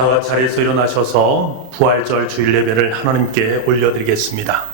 다 자리에서 일어나셔서 부활절 주일 예배를 하나님께 올려드리겠습니다.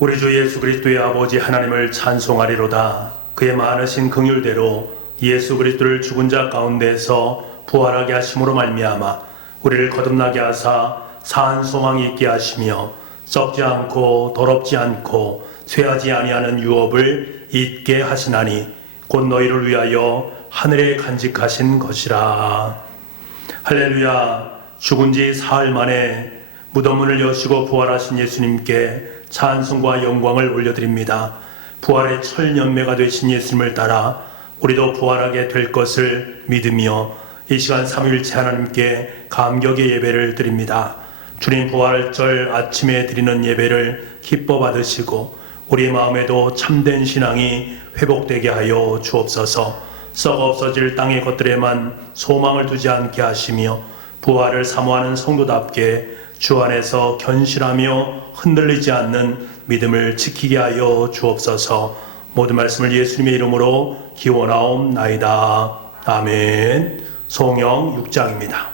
우리 주 예수 그리스도의 아버지 하나님을 찬송하리로다. 그의 많으신 긍휼대로 예수 그리스도를 죽은 자 가운데서 부활하게 하심으로 말미암아 우리를 거듭나게 하사 사한 소망이 있게 하시며 썩지 않고 더럽지 않고 쇠하지 아니하는 유업을 잊게 하시나니 곧 너희를 위하여 하늘에 간직하신 것이라. 할렐루야. 죽은 지 사흘 만에 무덤문을 여시고 부활하신 예수님께 찬송과 영광을 올려드립니다. 부활의 철연매가 되신 예수님을 따라 우리도 부활하게 될 것을 믿으며 이 시간 삼위일체 하나님께 감격의 예배를 드립니다. 주님 부활절 아침에 드리는 예배를 기뻐 받으시고 우리 마음에도 참된 신앙이 회복되게 하여 주옵소서. 썩어 없어질 땅의 것들에만 소망을 두지 않게 하시며 부활을 사모하는 성도답게 주 안에서 견실하며 흔들리지 않는 믿음을 지키게 하여 주옵소서. 모든 말씀을 예수님의 이름으로 기원하옵나이다. 아멘. 성경 6장입니다.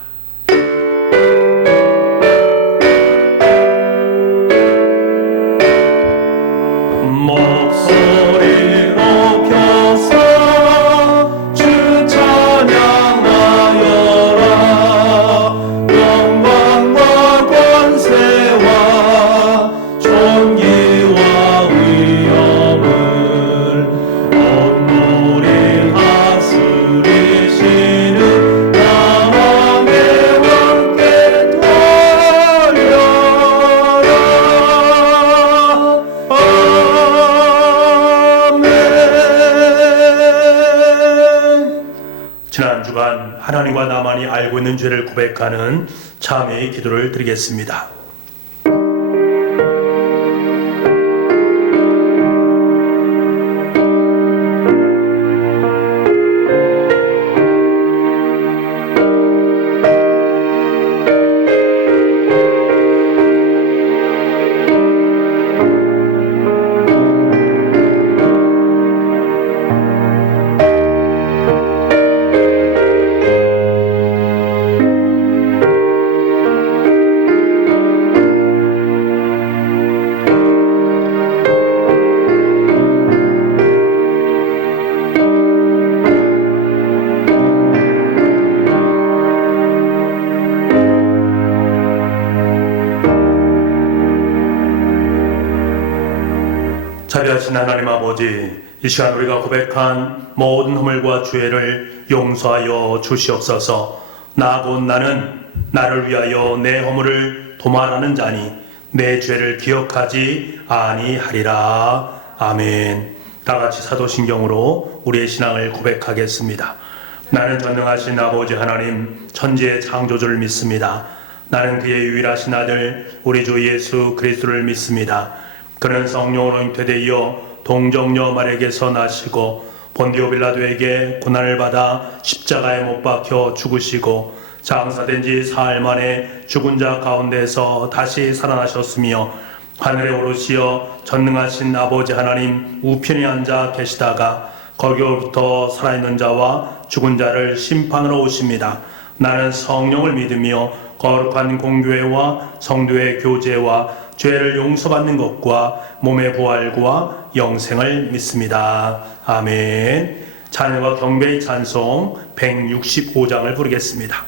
지난 주간 하나님과 나만이 알고 있는 죄를 고백하는 참회의 기도를 드리겠습니다. 자비하신 하나님 아버지, 이 시간 우리가 고백한 모든 허물과 죄를 용서하여 주시옵소서. 나 곧 나는 나를 위하여 내 허물을 도말하는 자니 내 죄를 기억하지 아니하리라. 아멘. 다같이 사도신경으로 우리의 신앙을 고백하겠습니다. 나는 전능하신 아버지 하나님 천지의 창조주를 믿습니다. 나는 그의 유일하신 아들 우리 주 예수 그리스도를 믿습니다. 그는 성령으로 잉태되어 동정녀 마리아에게서 나시고 본디오 빌라도에게 고난을 받아 십자가에 못 박혀 죽으시고 장사된 지 사흘 만에 죽은 자 가운데서 다시 살아나셨으며 하늘에 오르시어 전능하신 아버지 하나님 우편에 앉아 계시다가 거기로부터 살아있는 자와 죽은 자를 심판하러 오십니다. 나는 성령을 믿으며 거룩한 공교회와 성도의 교제와 죄를 용서받는 것과 몸의 부활과 영생을 믿습니다. 아멘. 찬양과 경배의 찬송 165장을 부르겠습니다.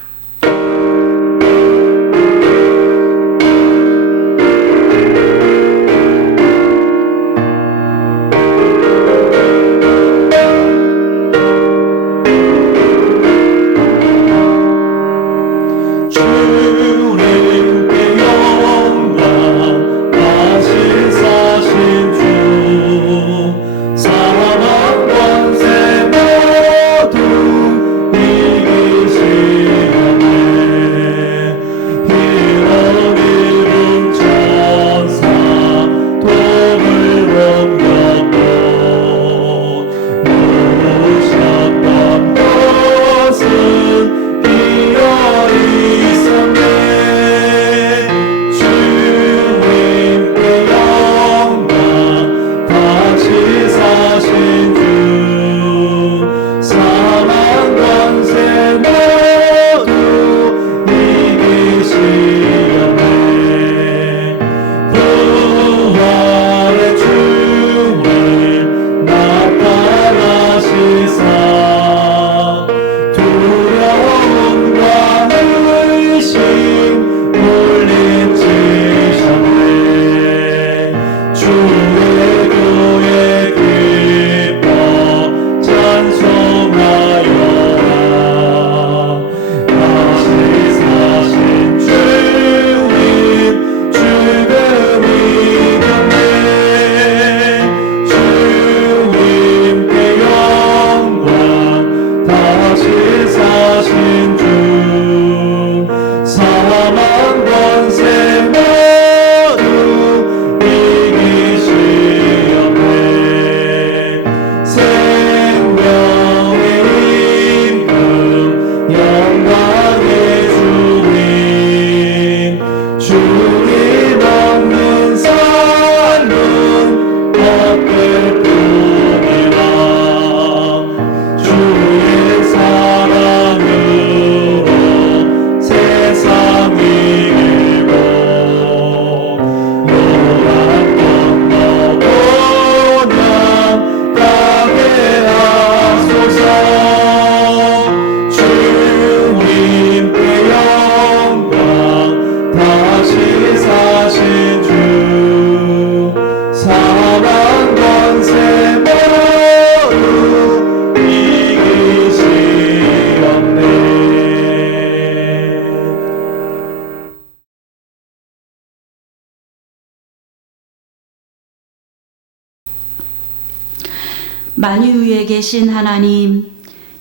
만유 위에 계신 하나님,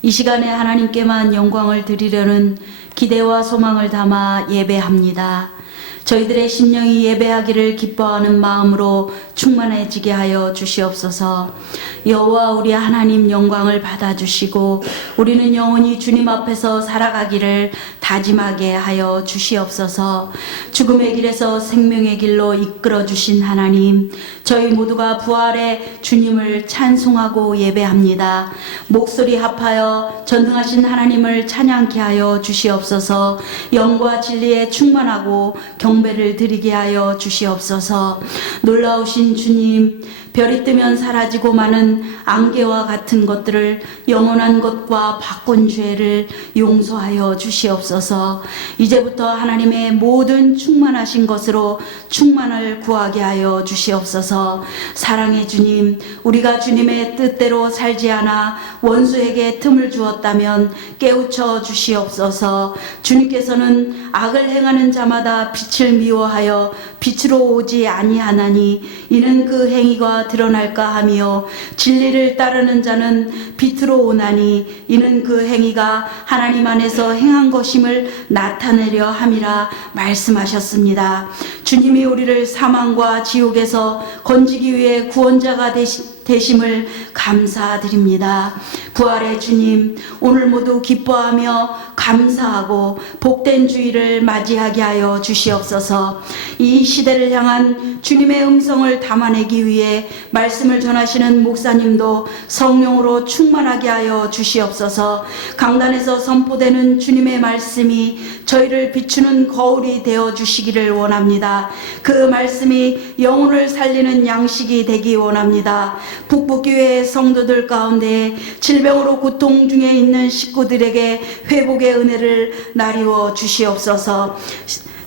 이 시간에 하나님께만 영광을 드리려는 기대와 소망을 담아 예배합니다. 저희들의 심령이 예배하기를 기뻐하는 마음으로 충만해지게 하여 주시옵소서. 여호와 우리 하나님 영광을 받아주시고 우리는 영원히 주님 앞에서 살아가기를 다짐하게 하여 주시옵소서. 죽음의 길에서 생명의 길로 이끌어 주신 하나님, 저희 모두가 부활의 주님을 찬송하고 예배합니다. 목소리 합하여 전능하신 하나님을 찬양케 하여 주시옵소서. 영과 진리에 충만하고 경배를 드리게 하여 주시옵소서. 놀라우신 주님, 별이 뜨면 사라지고 마는 안개와 같은 것들을 영원한 것과 바꾼 죄를 용서하여 주시옵소서. 이제부터 하나님의 모든 충만하신 것으로 충만을 구하게 하여 주시옵소서. 사랑의 주님, 우리가 주님의 뜻대로 살지 않아 원수에게 틈을 주었다면 깨우쳐 주시옵소서. 주님께서는 악을 행하는 자마다 빛을 미워하여 빛으로 오지 아니하나니 이는 그 행위가 드러날까 하며 진리를 따르는 자는 빛으로 오나니 이는 그 행위가 하나님 안에서 행한 것임을 나타내려 함이라 말씀하셨습니다. 주님이 우리를 사망과 지옥에서 건지기 위해 구원자가 되심을 감사드립니다. 부활의 주님, 오늘 모두 기뻐하며 감사하고 복된 주일을 맞이하게 하여 주시옵소서. 이 시대를 향한 주님의 음성을 담아내기 위해 말씀을 전하시는 목사님도 성령으로 충만하게 하여 주시옵소서. 강단에서 선포되는 주님의 말씀이 저희를 비추는 거울이 되어 주시기를 원합니다. 그 말씀이 영혼을 살리는 양식이 되기 원합니다. 북북교회 성도들 가운데 질병으로 고통 중에 있는 식구들에게 회복의 은혜를 나리워 주시옵소서.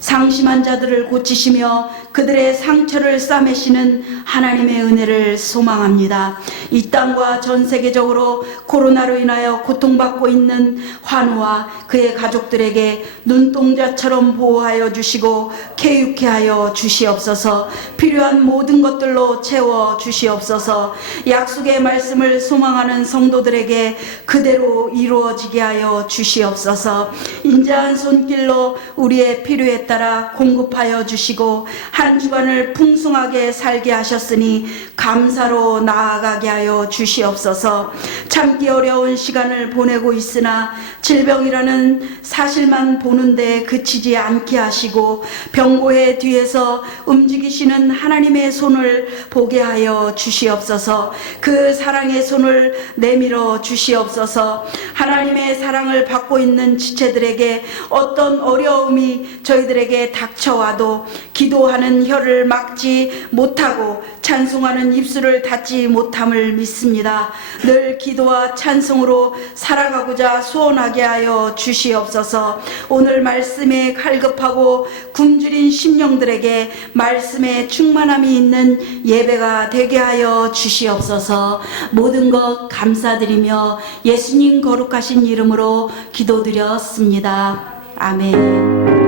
상심한 자들을 고치시며 그들의 상처를 싸매시는 하나님의 은혜를 소망합니다. 이 땅과 전 세계적으로 코로나로 인하여 고통받고 있는 환우와 그의 가족들에게 눈동자처럼 보호하여 주시고 쾌유케 하여 주시옵소서. 필요한 모든 것들로 채워 주시옵소서. 약속의 말씀을 소망하는 성도들에게 그대로 이루어지게 하여 주시옵소서. 인자한 손길로 우리의 필요에 따라 공급하여 주시고 한 주간을 풍성하게 살게 하셨으니 감사로 나아가게 하여 주시옵소서. 참기 어려운 시간을 보내고 있으나 질병이라는 사실만 보는데 그치지 않게 하시고 병고의 뒤에서 움직이시는 하나님의 손을 보게 하여 주시옵소서. 그 사랑의 손을 내밀어 주시옵소서. 하나님의 사랑을 받고 있는 지체들에게 어떤 어려움이 저희들에게 닥쳐와도 기도하는 혀를 막지 못하고 찬송하는 입술을 닫지 못함을 믿습니다. 늘 기도와 찬송으로 살아가고자 소원하게 하여 주시옵소서. 오늘 말씀에 갈급하고 굶주린 심령들에게 말씀에 충만함이 있는 예배가 되게 하여 주시옵소서. 모든 것 감사드리며 예수님 거룩하신 이름으로 기도드렸습니다. 아멘.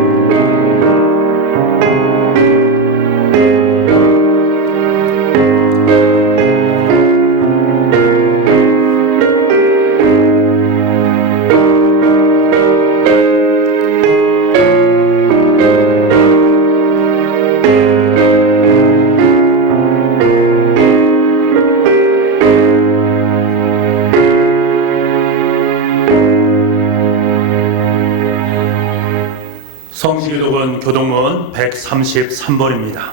성시기독은 교동문 133번입니다.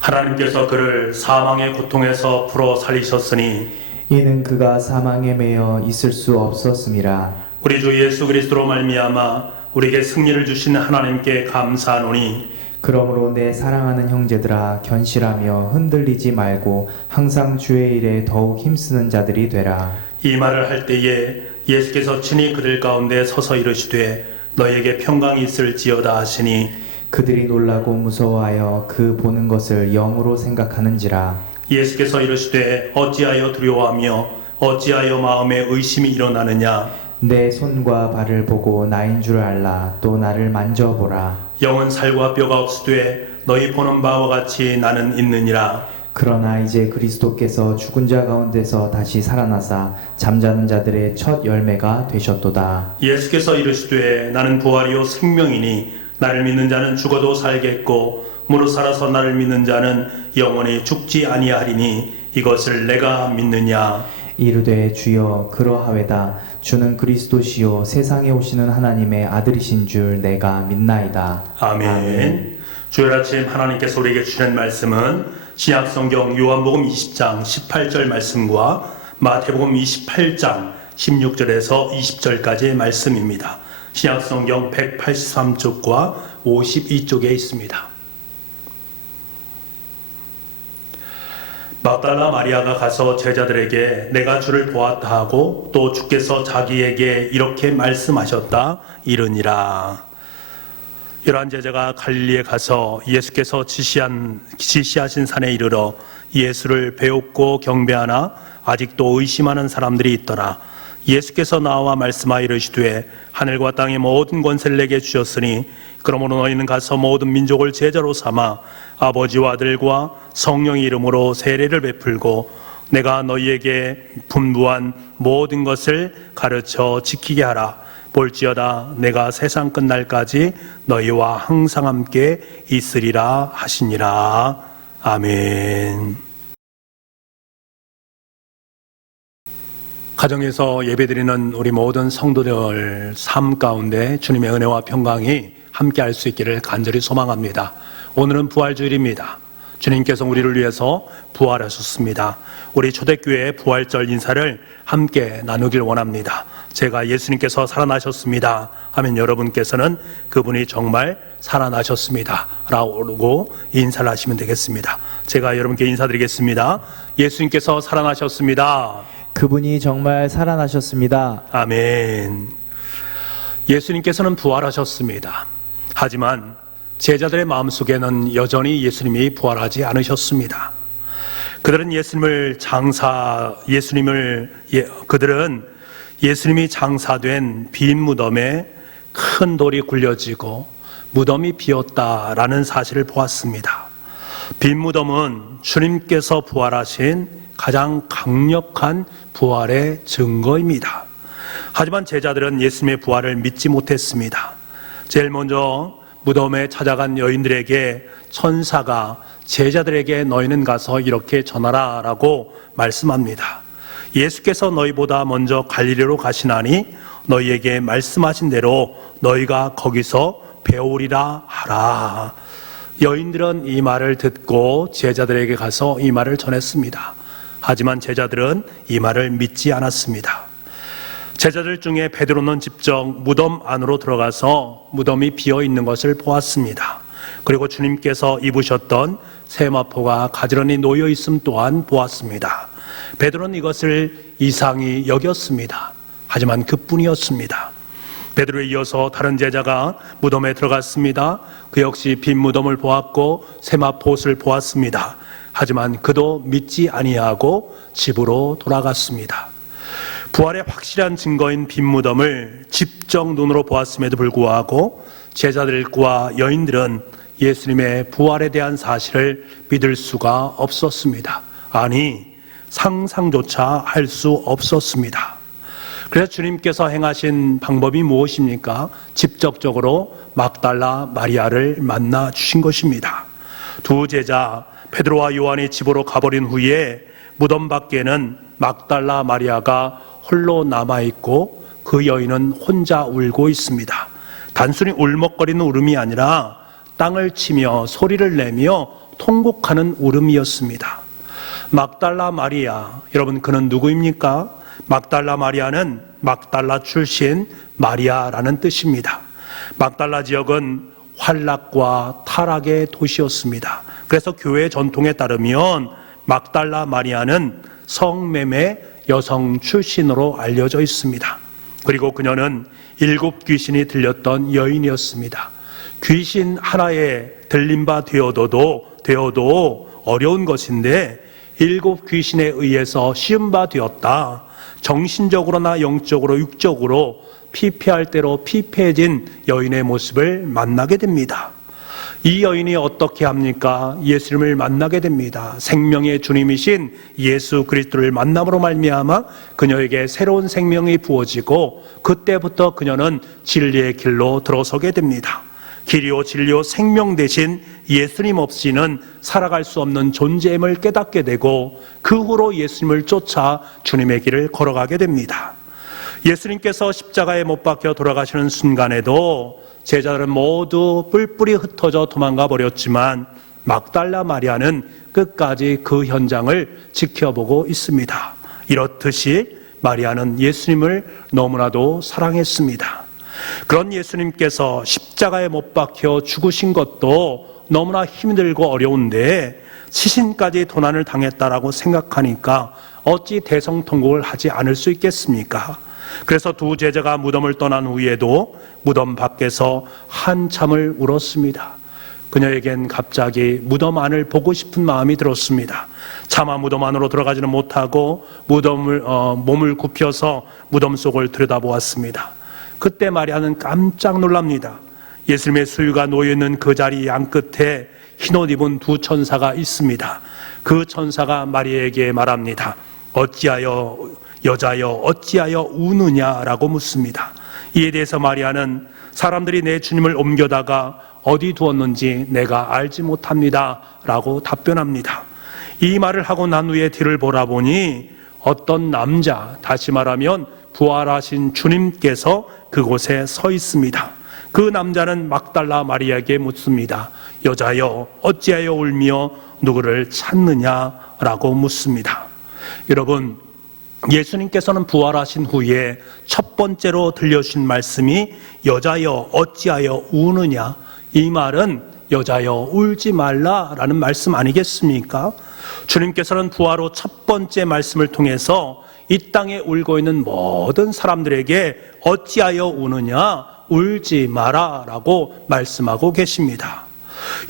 하나님께서 그를 사망의 고통에서 풀어 살리셨으니 이는 그가 사망에 매여 있을 수 없었음이라. 우리 주 예수 그리스도로 말미암아 우리에게 승리를 주신 하나님께 감사하노니 그러므로 내 사랑하는 형제들아 견실하며 흔들리지 말고 항상 주의 일에 더욱 힘쓰는 자들이 되라. 이 말을 할 때에 예수께서 친히 그들 가운데 서서 이르시되 너희에게 평강이 있을지어다 하시니 그들이 놀라고 무서워하여 그 보는 것을 영으로 생각하는지라. 예수께서 이르시되 어찌하여 두려워하며 어찌하여 마음에 의심이 일어나느냐. 내 손과 발을 보고 나인 줄 알라. 또 나를 만져보라. 영은 살과 뼈가 없으되 너희 보는 바와 같이 나는 있느니라. 그러나 이제 그리스도께서 죽은 자 가운데서 다시 살아나사 잠자는 자들의 첫 열매가 되셨도다. 예수께서 이르시되 나는 부활이요 생명이니 나를 믿는 자는 죽어도 살겠고 무릇 살아서 나를 믿는 자는 영원히 죽지 아니하리니 이것을 내가 믿느냐. 이르되 주여 그러하외다. 주는 그리스도시요 세상에 오시는 하나님의 아들이신 줄 내가 믿나이다. 아멘. 주일 아침 하나님께서 우리에게 주시는 말씀은 신약성경 요한복음 20장 18절 말씀과 마태복음 28장 16절에서 20절까지의 말씀입니다. 신약성경 183쪽과 52쪽에 있습니다. 막달라 마리아가 가서 제자들에게 내가 주를 보았다 하고 또 주께서 자기에게 이렇게 말씀하셨다 이르니라. 열한 제자가 갈릴리에 가서 예수께서 지시하신 산에 이르러 예수를 배웁고 경배하나 아직도 의심하는 사람들이 있더라. 예수께서 나와 말씀하여 이르시되 하늘과 땅의 모든 권세를 내게 주셨으니 그러므로 너희는 가서 모든 민족을 제자로 삼아 아버지와 아들과 성령의 이름으로 세례를 베풀고 내가 너희에게 분부한 모든 것을 가르쳐 지키게 하라. 볼지어다 내가 세상 끝날까지 너희와 항상 함께 있으리라 하시니라. 아멘. 가정에서 예배드리는 우리 모든 성도들 삶 가운데 주님의 은혜와 평강이 함께 할 수 있기를 간절히 소망합니다. 오늘은 부활주일입니다. 주님께서 우리를 위해서 부활하셨습니다. 우리 초대교회의 부활절 인사를 함께 나누길 원합니다. 제가 예수님께서 살아나셨습니다 하면 여러분께서는 그분이 정말 살아나셨습니다 라고 인사를 하시면 되겠습니다. 제가 여러분께 인사드리겠습니다. 예수님께서 살아나셨습니다. 그분이 정말 살아나셨습니다. 아멘. 예수님께서는 부활하셨습니다. 하지만 제자들의 마음속에는 여전히 예수님이 부활하지 않으셨습니다. 그들은 예수님이 장사된 빈 무덤에 큰 돌이 굴려지고 무덤이 비었다라는 사실을 보았습니다. 빈 무덤은 주님께서 부활하신 가장 강력한 부활의 증거입니다. 하지만 제자들은 예수님의 부활을 믿지 못했습니다. 제일 먼저 무덤에 찾아간 여인들에게 천사가 제자들에게 너희는 가서 이렇게 전하라 라고 말씀합니다. 예수께서 너희보다 먼저 갈릴리로 가시나니 너희에게 말씀하신 대로 너희가 거기서 배우리라 하라. 여인들은 이 말을 듣고 제자들에게 가서 이 말을 전했습니다. 하지만 제자들은 이 말을 믿지 않았습니다. 제자들 중에 베드로는 직접 무덤 안으로 들어가서 무덤이 비어 있는 것을 보았습니다. 그리고 주님께서 입으셨던 세마포가 가지런히 놓여 있음 또한 보았습니다. 베드로는 이것을 이상히 여겼습니다. 하지만 그뿐이었습니다. 베드로에 이어서 다른 제자가 무덤에 들어갔습니다. 그 역시 빈 무덤을 보았고 세마포옷을 보았습니다. 하지만 그도 믿지 아니하고 집으로 돌아갔습니다. 부활의 확실한 증거인 빈 무덤을 직접 눈으로 보았음에도 불구하고 제자들과 여인들은 예수님의 부활에 대한 사실을 믿을 수가 없었습니다. 아니, 상상조차 할 수 없었습니다. 그래서 주님께서 행하신 방법이 무엇입니까? 직접적으로 막달라 마리아를 만나 주신 것입니다. 두 제자 베드로와 요한이 집으로 가버린 후에 무덤 밖에는 막달라 마리아가 홀로 남아있고 그 여인은 혼자 울고 있습니다. 단순히 울먹거리는 울음이 아니라 땅을 치며 소리를 내며 통곡하는 울음이었습니다. 막달라 마리아, 여러분 그는 누구입니까? 막달라 마리아는 막달라 출신 마리아라는 뜻입니다. 막달라 지역은 환락과 타락의 도시였습니다. 그래서 교회 전통에 따르면 막달라 마리아는 성매매 여성 출신으로 알려져 있습니다. 그리고 그녀는 7 귀신이 들렸던 여인이었습니다. 귀신 하나에 들린 바 되어도 어려운 것인데 7 귀신에 의해서 씌운 바 되었다. 정신적으로나 영적으로 육적으로 피폐할 대로 피폐해진 여인의 모습을 만나게 됩니다. 이 여인이 어떻게 합니까? 예수님을 만나게 됩니다. 생명의 주님이신 예수 그리스도를 만남으로 말미암아 그녀에게 새로운 생명이 부어지고 그때부터 그녀는 진리의 길로 들어서게 됩니다. 길이요 진리요 생명 대신 예수님 없이는 살아갈 수 없는 존재임을 깨닫게 되고 그 후로 예수님을 쫓아 주님의 길을 걸어가게 됩니다. 예수님께서 십자가에 못 박혀 돌아가시는 순간에도 제자들은 모두 뿔뿔이 흩어져 도망가 버렸지만 막달라 마리아는 끝까지 그 현장을 지켜보고 있습니다. 이렇듯이 마리아는 예수님을 너무나도 사랑했습니다. 그런 예수님께서 십자가에 못 박혀 죽으신 것도 너무나 힘들고 어려운데 시신까지 도난을 당했다라고 생각하니까 어찌 대성통곡을 하지 않을 수 있겠습니까? 그래서 두 제자가 무덤을 떠난 후에도 무덤 밖에서 한참을 울었습니다. 그녀에겐 갑자기 무덤 안을 보고 싶은 마음이 들었습니다. 차마 무덤 안으로 들어가지는 못하고 몸을 굽혀서 무덤 속을 들여다보았습니다. 그때 마리아는 깜짝 놀랍니다. 예수님의 수유가 놓여있는 그 자리 양끝에 흰옷 입은 두 천사가 있습니다. 그 천사가 마리아에게 말합니다. 여자여 어찌하여 우느냐라고 묻습니다. 이에 대해서 마리아는 사람들이 내 주님을 옮겨다가 어디 두었는지 내가 알지 못합니다 라고 답변합니다. 이 말을 하고 난 후에 뒤를 돌아보니 어떤 남자, 다시 말하면 부활하신 주님께서 그곳에 서 있습니다. 그 남자는 막달라 마리아에게 묻습니다. 여자여 어찌하여 울며 누구를 찾느냐라고 묻습니다. 여러분, 예수님께서는 부활하신 후에 첫 번째로 들려주신 말씀이 여자여 어찌하여 우느냐, 이 말은 여자여 울지 말라라는 말씀 아니겠습니까? 주님께서는 부활 후 첫 번째 말씀을 통해서 이 땅에 울고 있는 모든 사람들에게 어찌하여 우느냐, 울지 마라라고 말씀하고 계십니다.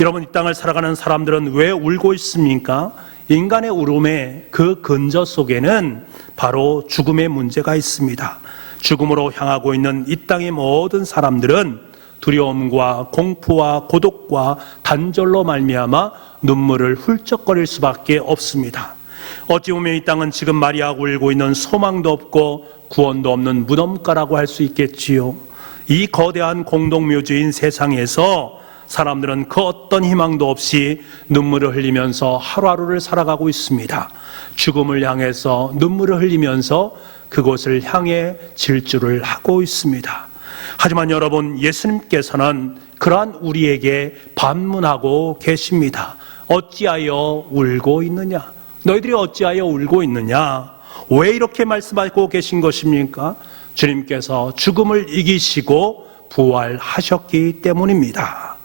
여러분, 이 땅을 살아가는 사람들은 왜 울고 있습니까? 인간의 울음의 그 근저 속에는 바로 죽음의 문제가 있습니다. 죽음으로 향하고 있는 이 땅의 모든 사람들은 두려움과 공포와 고독과 단절로 말미암아 눈물을 훌쩍거릴 수밖에 없습니다. 어찌 보면 이 땅은 지금 마리아가 울고 있는 소망도 없고 구원도 없는 무덤가라고 할 수 있겠지요. 이 거대한 공동묘지인 세상에서 사람들은 그 어떤 희망도 없이 눈물을 흘리면서 하루하루를 살아가고 있습니다. 죽음을 향해서 눈물을 흘리면서 그곳을 향해 질주를 하고 있습니다. 하지만 여러분, 예수님께서는 그러한 우리에게 반문하고 계십니다. 어찌하여 울고 있느냐? 너희들이 어찌하여 울고 있느냐? 왜 이렇게 말씀하고 계신 것입니까? 주님께서 죽음을 이기시고 부활하셨기 때문입니다.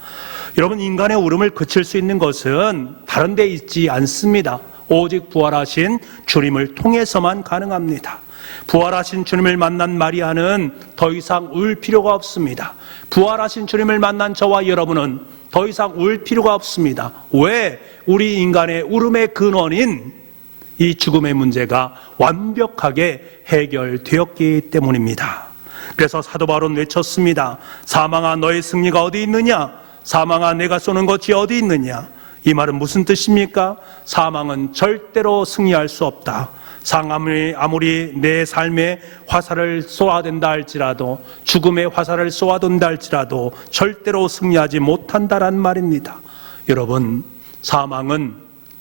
여러분, 인간의 울음을 그칠 수 있는 것은 다른 데 있지 않습니다. 오직 부활하신 주님을 통해서만 가능합니다. 부활하신 주님을 만난 마리아는 더 이상 울 필요가 없습니다. 부활하신 주님을 만난 저와 여러분은 더 이상 울 필요가 없습니다. 왜? 우리 인간의 울음의 근원인 이 죽음의 문제가 완벽하게 해결되었기 때문입니다. 그래서 사도 바울은 외쳤습니다. 사망아, 너의 승리가 어디 있느냐? 사망아, 내가 쏘는 것이 어디 있느냐? 이 말은 무슨 뜻입니까? 사망은 절대로 승리할 수 없다. 아무리 내 삶에 화살을 쏘아댄다 할지라도, 죽음의 화살을 쏘아둔다 할지라도 절대로 승리하지 못한다란 말입니다. 여러분,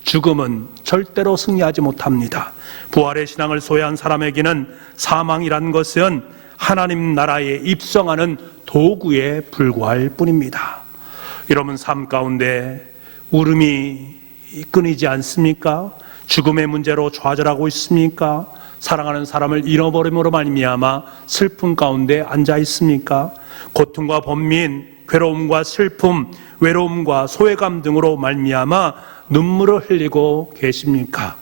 죽음은 절대로 승리하지 못합니다. 부활의 신앙을 소유한 사람에게는 사망이라는 것은 하나님 나라에 입성하는 도구에 불과할 뿐입니다. 여러분, 삶 가운데 울음이 끊이지 않습니까? 죽음의 문제로 좌절하고 있습니까? 사랑하는 사람을 잃어버림으로 말미암아 슬픔 가운데 앉아 있습니까? 고통과 번민, 괴로움과 슬픔, 외로움과 소외감 등으로 말미암아 눈물을 흘리고 계십니까?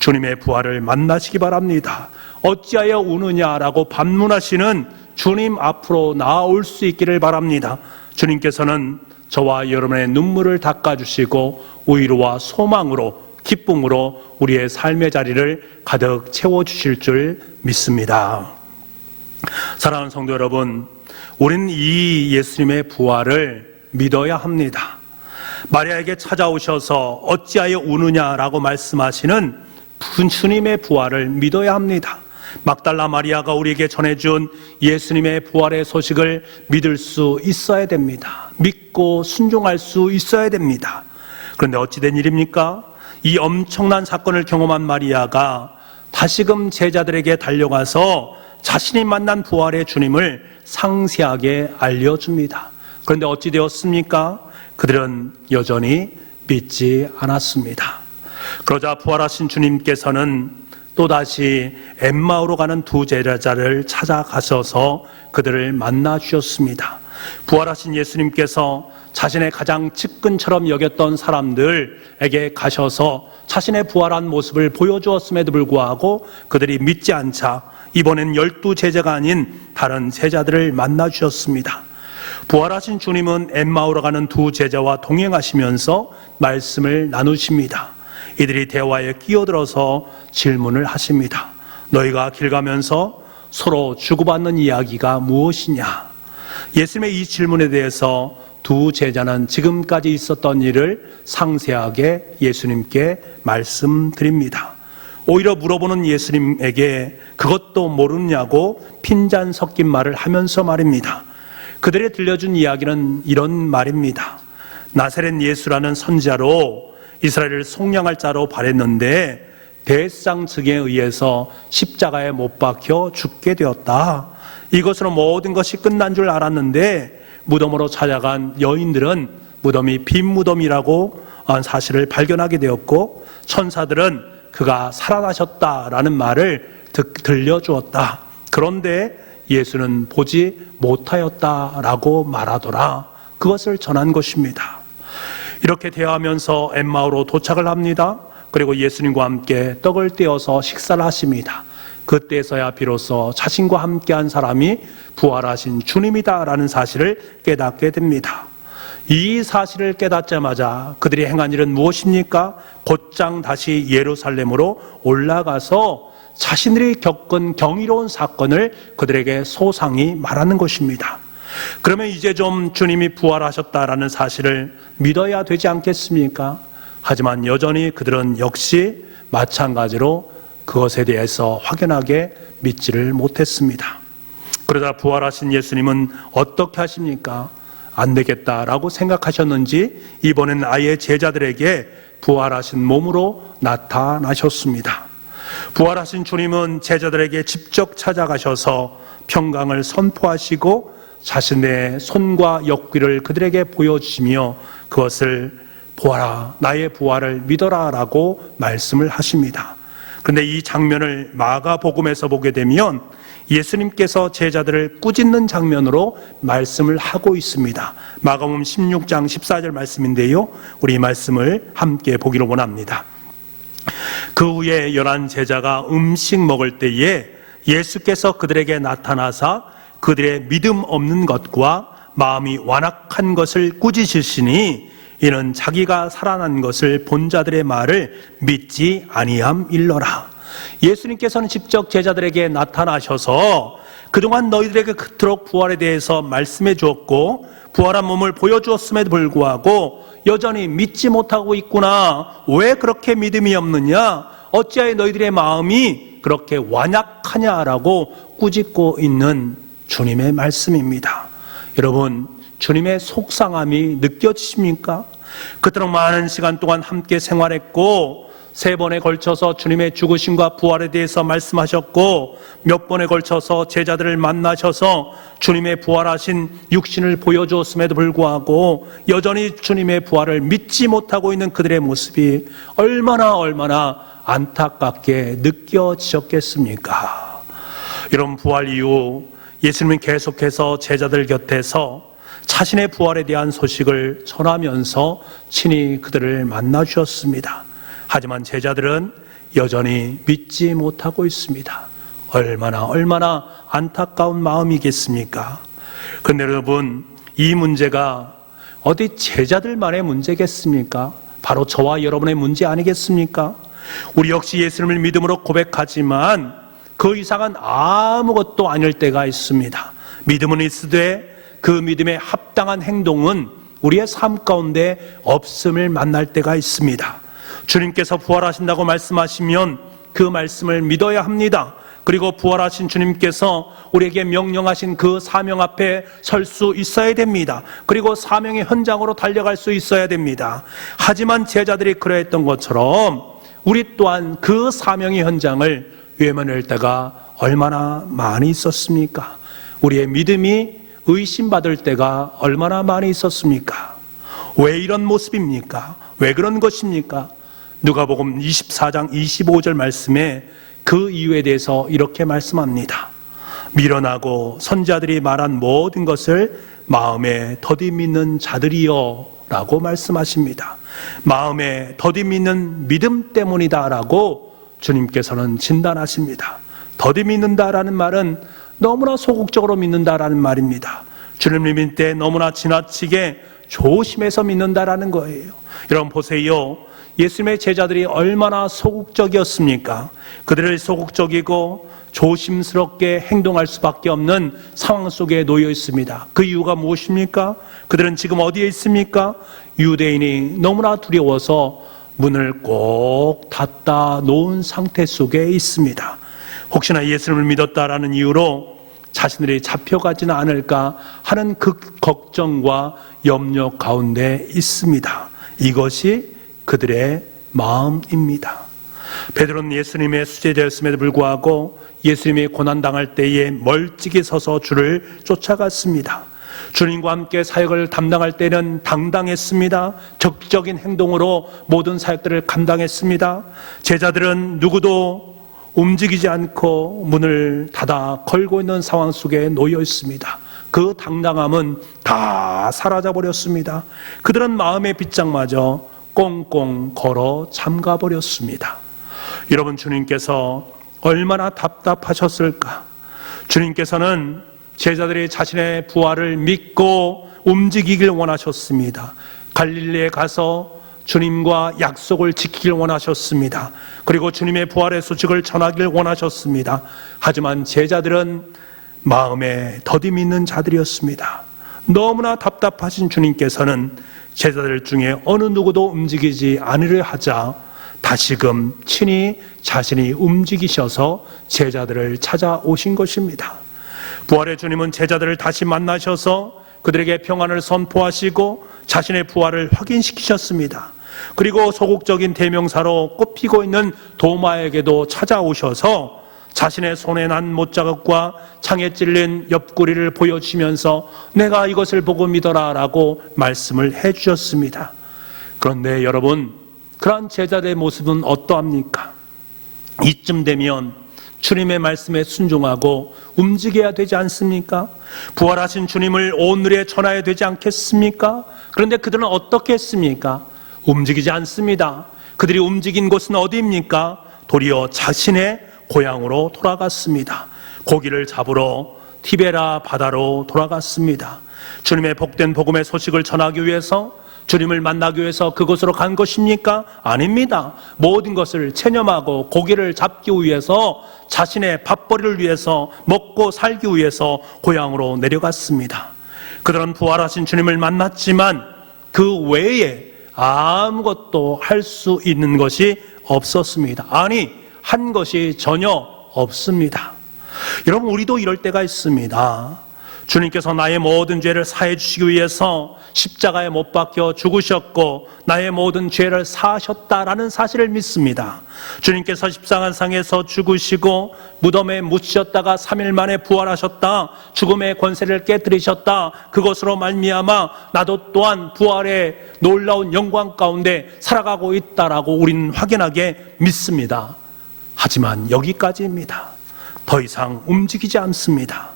주님의 부활을 만나시기 바랍니다. 어찌하여 우느냐라고 반문하시는 주님 앞으로 나아올 수 있기를 바랍니다. 주님께서는 저와 여러분의 눈물을 닦아주시고 위로와 소망으로 기쁨으로 우리의 삶의 자리를 가득 채워주실 줄 믿습니다. 사랑하는 성도 여러분, 우리는 이 예수님의 부활을 믿어야 합니다. 마리아에게 찾아오셔서 어찌하여 우느냐라고 말씀하시는 주님의 부활을 믿어야 합니다. 막달라 마리아가 우리에게 전해준 예수님의 부활의 소식을 믿을 수 있어야 됩니다. 믿고 순종할 수 있어야 됩니다. 그런데 어찌 된 일입니까? 이 엄청난 사건을 경험한 마리아가 다시금 제자들에게 달려가서 자신이 만난 부활의 주님을 상세하게 알려줍니다. 그런데 어찌 되었습니까? 그들은 여전히 믿지 않았습니다. 그러자 부활하신 주님께서는 또다시 엠마오로 가는 두 제자를 찾아가셔서 그들을 만나 주셨습니다. 부활하신 예수님께서 자신의 가장 측근처럼 여겼던 사람들에게 가셔서 자신의 부활한 모습을 보여주었음에도 불구하고 그들이 믿지 않자 이번엔 12제자가 아닌 다른 제자들을 만나 주셨습니다. 부활하신 주님은 엠마오로 가는 두 제자와 동행하시면서 말씀을 나누십니다. 이들이 대화에 끼어들어서 질문을 하십니다. 너희가 길 가면서 서로 주고받는 이야기가 무엇이냐? 예수님의 이 질문에 대해서 두 제자는 지금까지 있었던 일을 상세하게 예수님께 말씀드립니다. 오히려 물어보는 예수님에게 그것도 모르냐고 핀잔 섞인 말을 하면서 말입니다. 그들이 들려준 이야기는 이런 말입니다. 나사렛 예수라는 선지자로 이스라엘을 속량할 자로 발했는데 대상 측에 의해서 십자가에 못 박혀 죽게 되었다. 이것으로 모든 것이 끝난 줄 알았는데 무덤으로 찾아간 여인들은 무덤이 빈 무덤이라고 사실을 발견하게 되었고 천사들은 그가 살아나셨다라는 말을 들려주었다. 그런데 예수는 보지 못하였다라고 말하더라. 그것을 전한 것입니다. 이렇게 대화하면서 엠마오로 도착을 합니다. 그리고 예수님과 함께 떡을 떼어서 식사를 하십니다. 그때서야 비로소 자신과 함께한 사람이 부활하신 주님이다라는 사실을 깨닫게 됩니다. 이 사실을 깨닫자마자 그들이 행한 일은 무엇입니까? 곧장 다시 예루살렘으로 올라가서 자신들이 겪은 경이로운 사건을 그들에게 소상히 말하는 것입니다. 그러면 이제 좀 주님이 부활하셨다라는 사실을 믿어야 되지 않겠습니까? 하지만 여전히 그들은 역시 마찬가지로 그것에 대해서 확연하게 믿지를 못했습니다. 그러자 부활하신 예수님은 어떻게 하십니까? 안 되겠다라고 생각하셨는지 이번엔 아예 제자들에게 부활하신 몸으로 나타나셨습니다. 부활하신 주님은 제자들에게 직접 찾아가셔서 평강을 선포하시고 자신의 손과 역귀를 그들에게 보여주시며 그것을 보아라, 나의 부활을 믿어라 라고 말씀을 하십니다. 그런데 이 장면을 마가복음에서 보게 되면 예수님께서 제자들을 꾸짖는 장면으로 말씀을 하고 있습니다. 마가복음 16장 14절 말씀인데요, 우리 이 말씀을 함께 보기로 원합니다. 그 후에 11 제자가 음식 먹을 때에 예수께서 그들에게 나타나사 그들의 믿음 없는 것과 마음이 완악한 것을 꾸짖으시니 이는 자기가 살아난 것을 본 자들의 말을 믿지 아니함일러라. 예수님께서는 직접 제자들에게 나타나셔서 그동안 너희들에게 그토록 부활에 대해서 말씀해 주었고 부활한 몸을 보여주었음에도 불구하고 여전히 믿지 못하고 있구나. 왜 그렇게 믿음이 없느냐? 어찌하여 너희들의 마음이 그렇게 완약하냐라고 꾸짖고 있는 주님의 말씀입니다. 여러분, 주님의 속상함이 느껴지십니까? 그토록 많은 시간 동안 함께 생활했고 3번에 걸쳐서 주님의 죽으심과 부활에 대해서 말씀하셨고 몇 번에 걸쳐서 제자들을 만나셔서 주님의 부활하신 육신을 보여주었음에도 불구하고 여전히 주님의 부활을 믿지 못하고 있는 그들의 모습이 얼마나 안타깝게 느껴지셨겠습니까? 이런 부활 이후 예수님은 계속해서 제자들 곁에서 자신의 부활에 대한 소식을 전하면서 친히 그들을 만나 주셨습니다. 하지만 제자들은 여전히 믿지 못하고 있습니다. 얼마나 안타까운 마음이겠습니까? 그런데 여러분, 이 문제가 어디 제자들만의 문제겠습니까? 바로 저와 여러분의 문제 아니겠습니까? 우리 역시 예수님을 믿음으로 고백하지만 그 이상은 아무것도 아닐 때가 있습니다. 믿음은 있으되 그 믿음에 합당한 행동은 우리의 삶 가운데 없음을 만날 때가 있습니다. 주님께서 부활하신다고 말씀하시면 그 말씀을 믿어야 합니다. 그리고 부활하신 주님께서 우리에게 명령하신 그 사명 앞에 설 수 있어야 됩니다. 그리고 사명의 현장으로 달려갈 수 있어야 됩니다. 하지만 제자들이 그러했던 것처럼 우리 또한 그 사명의 현장을 외면할 때가 얼마나 많이 있었습니까? 우리의 믿음이 의심받을 때가 얼마나 많이 있었습니까? 왜 이런 모습입니까? 왜 그런 것입니까? 누가복음 24장 25절 말씀에 그 이유에 대해서 이렇게 말씀합니다. 미련하고 선지자들이 말한 모든 것을 마음에 더디 믿는 자들이여 라고 말씀하십니다. 마음에 더디 믿는 믿음 때문이다 라고 주님께서는 진단하십니다. 더디 믿는다라는 말은 너무나 소극적으로 믿는다라는 말입니다. 주님을 믿을 때 너무나 지나치게 조심해서 믿는다라는 거예요. 여러분 보세요. 예수님의 제자들이 얼마나 소극적이었습니까? 그들을 소극적이고 조심스럽게 행동할 수밖에 없는 상황 속에 놓여 있습니다. 그 이유가 무엇입니까? 그들은 지금 어디에 있습니까? 유대인이 너무나 두려워서 문을 꼭 닫아 놓은 상태 속에 있습니다. 혹시나 예수님을 믿었다라는 이유로 자신들이 잡혀가지는 않을까 하는 그 걱정과 염려 가운데 있습니다. 이것이 그들의 마음입니다. 베드로는 예수님의 수제자였음에도 불구하고 예수님이 고난당할 때에 멀찍이 서서 주를 쫓아갔습니다. 주님과 함께 사역을 담당할 때는 당당했습니다. 적극적인 행동으로 모든 사역들을 감당했습니다. 제자들은 누구도 움직이지 않고 문을 닫아 걸고 있는 상황 속에 놓여 있습니다. 그 당당함은 다 사라져버렸습니다. 그들은 마음의 빗장마저 꽁꽁 걸어 잠가버렸습니다. 여러분, 주님께서 얼마나 답답하셨을까? 주님께서는 제자들이 자신의 부활을 믿고 움직이길 원하셨습니다. 갈릴리에 가서 주님과 약속을 지키길 원하셨습니다. 그리고 주님의 부활의 소식을 전하길 원하셨습니다. 하지만 제자들은 마음에 더디 믿는 자들이었습니다. 너무나 답답하신 주님께서는 제자들 중에 어느 누구도 움직이지 않으려 하자 다시금 친히 자신이 움직이셔서 제자들을 찾아오신 것입니다. 부활의 주님은 제자들을 다시 만나셔서 그들에게 평안을 선포하시고 자신의 부활을 확인시키셨습니다. 그리고 소극적인 대명사로 꼽히고 있는 도마에게도 찾아오셔서 자신의 손에 난 못자국과 창에 찔린 옆구리를 보여주시면서 내가 이것을 보고 믿어라 라고 말씀을 해주셨습니다. 그런데 여러분, 그러한 제자들의 모습은 어떠합니까? 이쯤 되면 주님의 말씀에 순종하고 움직여야 되지 않습니까? 부활하신 주님을 오늘에 전해야 되지 않겠습니까? 그런데 그들은 어떻게 했습니까? 움직이지 않습니다. 그들이 움직인 곳은 어디입니까? 도리어 자신의 고향으로 돌아갔습니다. 고기를 잡으러 티베라 바다로 돌아갔습니다. 주님의 복된 복음의 소식을 전하기 위해서, 주님을 만나기 위해서 그곳으로 간 것입니까? 아닙니다. 모든 것을 체념하고 고기를 잡기 위해서, 자신의 밥벌이를 위해서, 먹고 살기 위해서 고향으로 내려갔습니다. 그들은 부활하신 주님을 만났지만 그 외에 아무것도 할 수 있는 것이 없었습니다. 아니, 한 것이 전혀 없습니다. 여러분, 우리도 이럴 때가 있습니다. 주님께서 나의 모든 죄를 사해 주시기 위해서 십자가에 못 박혀 죽으셨고 나의 모든 죄를 사하셨다라는 사실을 믿습니다. 주님께서 십자가상에서 죽으시고 무덤에 묻히셨다가 3일 만에 부활하셨다. 죽음의 권세를 깨뜨리셨다. 그것으로 말미암아 나도 또한 부활의 놀라운 영광 가운데 살아가고 있다라고 우리는 확연하게 믿습니다. 하지만 여기까지입니다. 더 이상 움직이지 않습니다.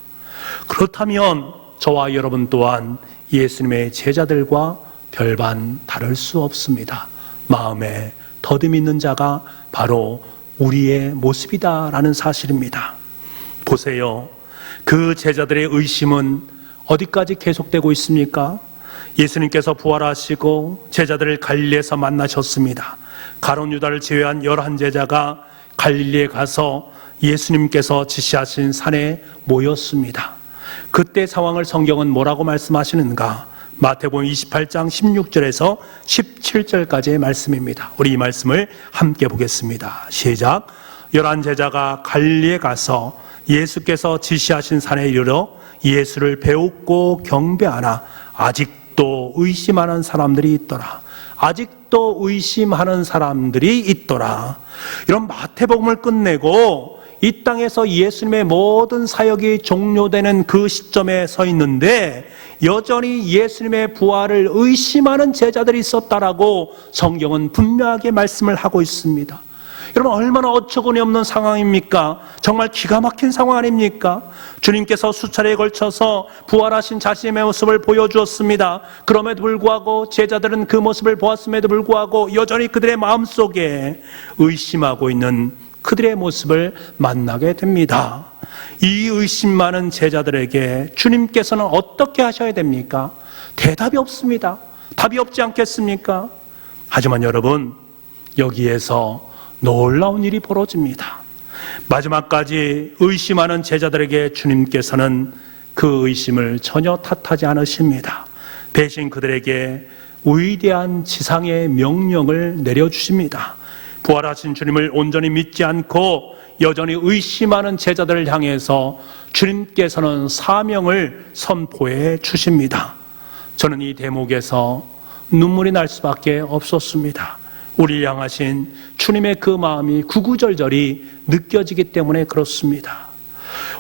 그렇다면 저와 여러분 또한 예수님의 제자들과 별반 다를 수 없습니다. 마음에 더디 믿는 자가 바로 우리의 모습이다라는 사실입니다. 보세요. 그 제자들의 의심은 어디까지 계속되고 있습니까? 예수님께서 부활하시고 제자들을 갈릴리에서 만나셨습니다. 가룟 유다를 제외한 11제자가 갈릴리에 가서 예수님께서 지시하신 산에 모였습니다. 그때 상황을 성경은 뭐라고 말씀하시는가? 마태복음 28장 16절에서 17절까지의 말씀입니다. 우리 이 말씀을 함께 보겠습니다. 시작. 11제자가 갈릴리에 가서 예수께서 지시하신 산에 이르러 예수를 배웁고 경배하나 아직도 의심하는 사람들이 있더라. 아직도 의심하는 사람들이 있더라. 이런 마태복음을 끝내고 이 땅에서 예수님의 모든 사역이 종료되는 그 시점에 서 있는데 여전히 예수님의 부활을 의심하는 제자들이 있었다라고 성경은 분명하게 말씀을 하고 있습니다. 여러분, 얼마나 어처구니 없는 상황입니까? 정말 기가 막힌 상황 아닙니까? 주님께서 수차례에 걸쳐서 부활하신 자신의 모습을 보여주었습니다. 그럼에도 불구하고 제자들은 그 모습을 보았음에도 불구하고 여전히 그들의 마음속에 의심하고 있는 그들의 모습을 만나게 됩니다. 이 의심 많은 제자들에게 주님께서는 어떻게 하셔야 됩니까? 대답이 없습니다. 답이 없지 않겠습니까? 하지만 여러분, 여기에서 놀라운 일이 벌어집니다. 마지막까지 의심하는 제자들에게 주님께서는 그 의심을 전혀 탓하지 않으십니다. 대신 그들에게 위대한 지상의 명령을 내려주십니다. 부활하신 주님을 온전히 믿지 않고 여전히 의심하는 제자들을 향해서 주님께서는 사명을 선포해 주십니다. 저는 이 대목에서 눈물이 날 수밖에 없었습니다. 우리를 향하신 주님의 그 마음이 구구절절히 느껴지기 때문에 그렇습니다.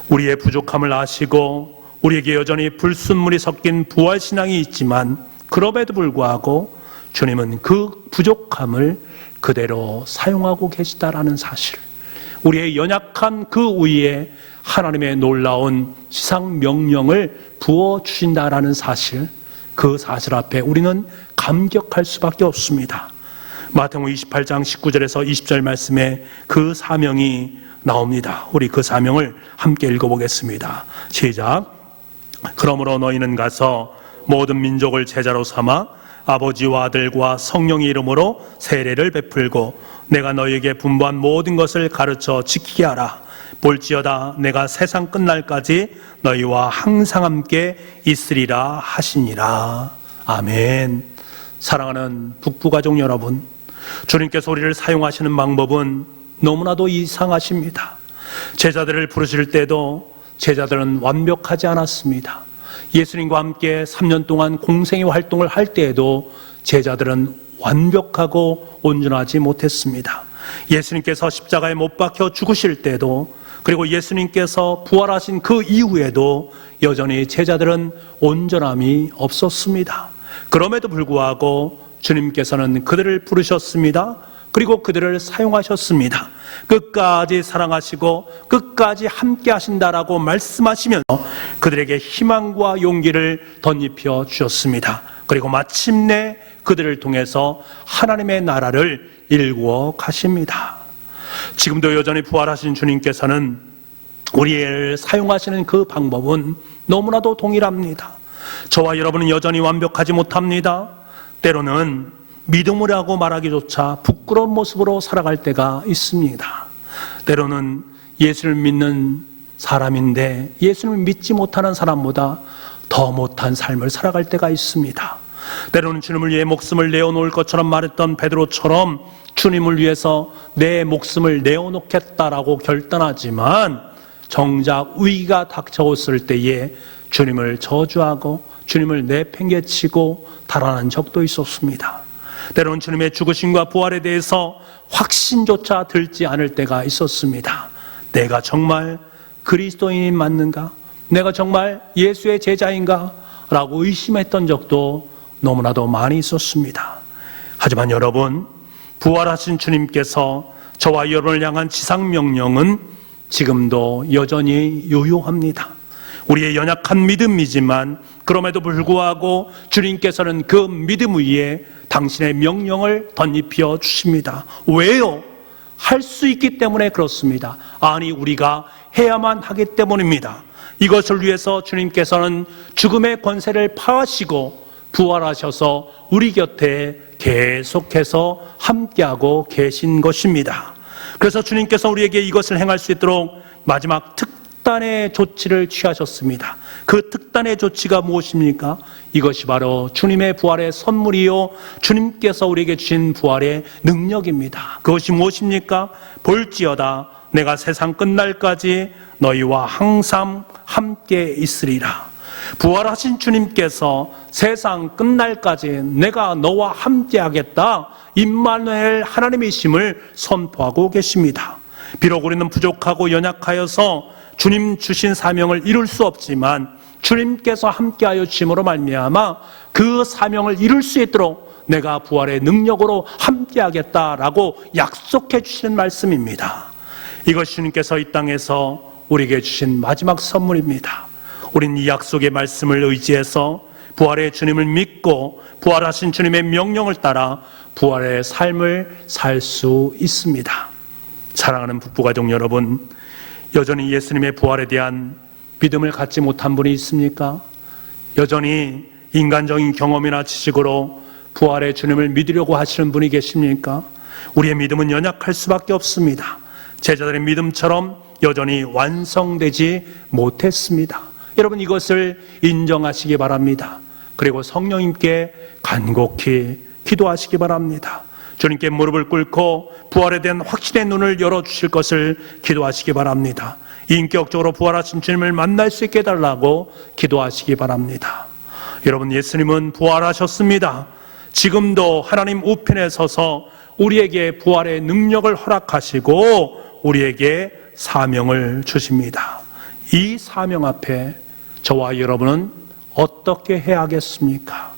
우리의 부족함을 아시고 우리에게 여전히 불순물이 섞인 부활신앙이 있지만 그럼에도 불구하고 주님은 그 부족함을 그대로 사용하고 계시다라는 사실, 우리의 연약한 그 위에 하나님의 놀라운 지상 명령을 부어주신다라는 사실, 그 사실 앞에 우리는 감격할 수밖에 없습니다. 마태복음 28장 19절에서 20절 말씀에 그 사명이 나옵니다. 우리 그 사명을 함께 읽어보겠습니다. 시작. 그러므로 너희는 가서 모든 민족을 제자로 삼아 아버지와 아들과 성령의 이름으로 세례를 베풀고 내가 너희에게 분부한 모든 것을 가르쳐 지키게 하라. 볼지어다 내가 세상 끝날까지 너희와 항상 함께 있으리라 하시니라. 아멘. 사랑하는 북부가족 여러분, 주님께서 우리를 사용하시는 방법은 너무나도 이상하십니다. 제자들을 부르실 때도 제자들은 완벽하지 않았습니다. 예수님과 함께 3년 동안 공생의 활동을 할 때에도 제자들은 완벽하고 온전하지 못했습니다. 예수님께서 십자가에 못 박혀 죽으실 때도, 그리고 예수님께서 부활하신 그 이후에도 여전히 제자들은 온전함이 없었습니다. 그럼에도 불구하고 주님께서는 그들을 부르셨습니다. 그리고 그들을 사용하셨습니다. 끝까지 사랑하시고 끝까지 함께 하신다라고 말씀하시면서 그들에게 희망과 용기를 덧입혀 주셨습니다. 그리고 마침내 그들을 통해서 하나님의 나라를 일구어 가십니다. 지금도 여전히 부활하신 주님께서는 우리를 사용하시는 그 방법은 너무나도 동일합니다. 저와 여러분은 여전히 완벽하지 못합니다. 때로는 믿음이라고 말하기조차 부끄러운 모습으로 살아갈 때가 있습니다. 때로는 예수를 믿는 사람인데 예수를 믿지 못하는 사람보다 더 못한 삶을 살아갈 때가 있습니다. 때로는 주님을 위해 목숨을 내어놓을 것처럼 말했던 베드로처럼 주님을 위해서 내 목숨을 내어놓겠다라고 결단하지만 정작 위기가 닥쳐왔을 때에 주님을 저주하고 주님을 내팽개치고 달아난 적도 있었습니다. 때로는 주님의 죽으심과 부활에 대해서 확신조차 들지 않을 때가 있었습니다. 내가 정말 그리스도인이 맞는가? 내가 정말 예수의 제자인가? 라고 의심했던 적도 너무나도 많이 있었습니다. 하지만 여러분, 부활하신 주님께서 저와 여러분을 향한 지상명령은 지금도 여전히 유효합니다. 우리의 연약한 믿음이지만 그럼에도 불구하고 주님께서는 그 믿음 위에 당신의 명령을 덧입혀 주십니다. 왜요? 할 수 있기 때문에 그렇습니다. 아니, 우리가 해야만 하기 때문입니다. 이것을 위해서 주님께서는 죽음의 권세를 파하시고 부활하셔서 우리 곁에 계속해서 함께하고 계신 것입니다. 그래서 주님께서 우리에게 이것을 행할 수 있도록 마지막 특단의 조치를 취하셨습니다. 그 특단의 조치가 무엇입니까? 이것이 바로 주님의 부활의 선물이요, 주님께서 우리에게 주신 부활의 능력입니다. 그것이 무엇입니까? 볼지어다 내가 세상 끝날까지 너희와 항상 함께 있으리라. 부활하신 주님께서 세상 끝날까지 내가 너와 함께 하겠다, 임마누엘 하나님이심을 선포하고 계십니다. 비록 우리는 부족하고 연약하여서 주님 주신 사명을 이룰 수 없지만 주님께서 함께하여 주심으로 말미암아 그 사명을 이룰 수 있도록 내가 부활의 능력으로 함께하겠다라고 약속해 주시는 말씀입니다. 이것이 주님께서 이 땅에서 우리에게 주신 마지막 선물입니다. 우린 이 약속의 말씀을 의지해서 부활의 주님을 믿고 부활하신 주님의 명령을 따라 부활의 삶을 살 수 있습니다. 사랑하는 북부가족 여러분, 여전히 예수님의 부활에 대한 믿음을 갖지 못한 분이 있습니까? 여전히 인간적인 경험이나 지식으로 부활의 주님을 믿으려고 하시는 분이 계십니까? 우리의 믿음은 연약할 수밖에 없습니다. 제자들의 믿음처럼 여전히 완성되지 못했습니다. 여러분, 이것을 인정하시기 바랍니다. 그리고 성령님께 간곡히 기도하시기 바랍니다. 주님께 무릎을 꿇고 부활에 대한 확신의 눈을 열어주실 것을 기도하시기 바랍니다. 인격적으로 부활하신 주님을 만날 수 있게 해달라고 기도하시기 바랍니다. 여러분, 예수님은 부활하셨습니다. 지금도 하나님 우편에 서서 우리에게 부활의 능력을 허락하시고 우리에게 사명을 주십니다. 이 사명 앞에 저와 여러분은 어떻게 해야 하겠습니까?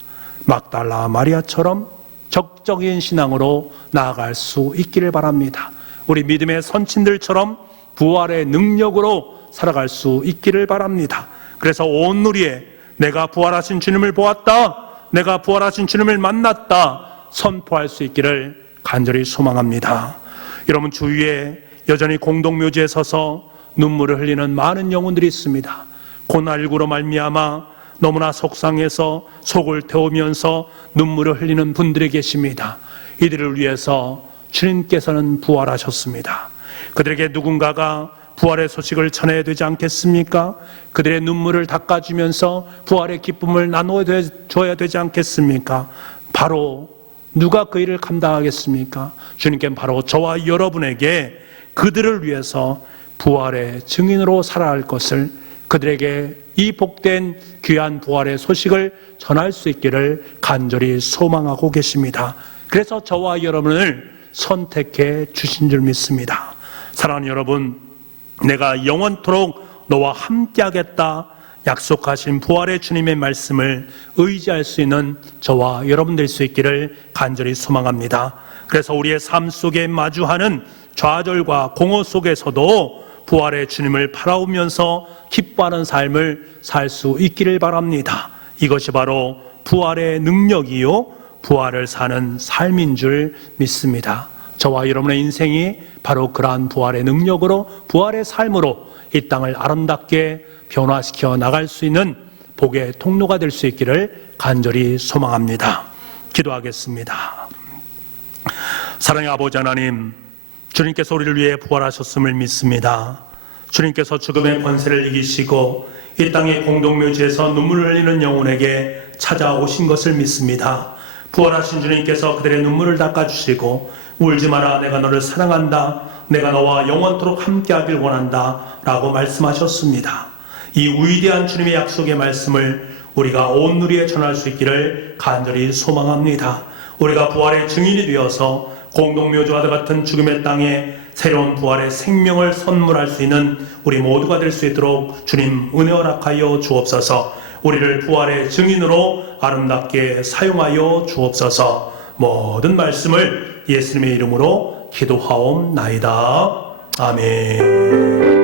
막달라 마리아처럼 적적인 신앙으로 나아갈 수 있기를 바랍니다. 우리 믿음의 선친들처럼 부활의 능력으로 살아갈 수 있기를 바랍니다. 그래서 온 누리에 내가 부활하신 주님을 보았다, 내가 부활하신 주님을 만났다 선포할 수 있기를 간절히 소망합니다. 여러분, 주위에 여전히 공동묘지에 서서 눈물을 흘리는 많은 영혼들이 있습니다. 고난일구로 말미암아 너무나 속상해서 속을 태우면서 눈물을 흘리는 분들이 계십니다. 이들을 위해서 주님께서는 부활하셨습니다. 그들에게 누군가가 부활의 소식을 전해야 되지 않겠습니까? 그들의 눈물을 닦아주면서 부활의 기쁨을 나눠줘야 되지 않겠습니까? 바로 누가 그 일을 감당하겠습니까? 주님께는 바로 저와 여러분에게 그들을 위해서 부활의 증인으로 살아갈 것을, 그들에게 이 복된 귀한 부활의 소식을 전할 수 있기를 간절히 소망하고 계십니다. 그래서 저와 여러분을 선택해 주신 줄 믿습니다. 사랑하는 여러분, 내가 영원토록 너와 함께하겠다 약속하신 부활의 주님의 말씀을 의지할 수 있는 저와 여러분 될 수 있기를 간절히 소망합니다. 그래서 우리의 삶 속에 마주하는 좌절과 공허 속에서도 부활의 주님을 바라보면서 기뻐하는 삶을 살 수 있기를 바랍니다. 이것이 바로 부활의 능력이요, 부활을 사는 삶인 줄 믿습니다. 저와 여러분의 인생이 바로 그러한 부활의 능력으로, 부활의 삶으로 이 땅을 아름답게 변화시켜 나갈 수 있는 복의 통로가 될 수 있기를 간절히 소망합니다. 기도하겠습니다. 사랑의 아버지 하나님, 주님께서 우리를 위해 부활하셨음을 믿습니다. 주님께서 죽음의 권세를 이기시고 이 땅의 공동묘지에서 눈물을 흘리는 영혼에게 찾아오신 것을 믿습니다. 부활하신 주님께서 그들의 눈물을 닦아주시고 울지 마라, 내가 너를 사랑한다, 내가 너와 영원토록 함께하길 원한다 라고 말씀하셨습니다. 이 위대한 주님의 약속의 말씀을 우리가 온 누리에 전할 수 있기를 간절히 소망합니다. 우리가 부활의 증인이 되어서 공동묘지와 같은 죽음의 땅에 새로운 부활의 생명을 선물할 수 있는 우리 모두가 될 수 있도록 주님 은혜 허락하여 주옵소서. 우리를 부활의 증인으로 아름답게 사용하여 주옵소서. 모든 말씀을 예수님의 이름으로 기도하옵나이다. 아멘.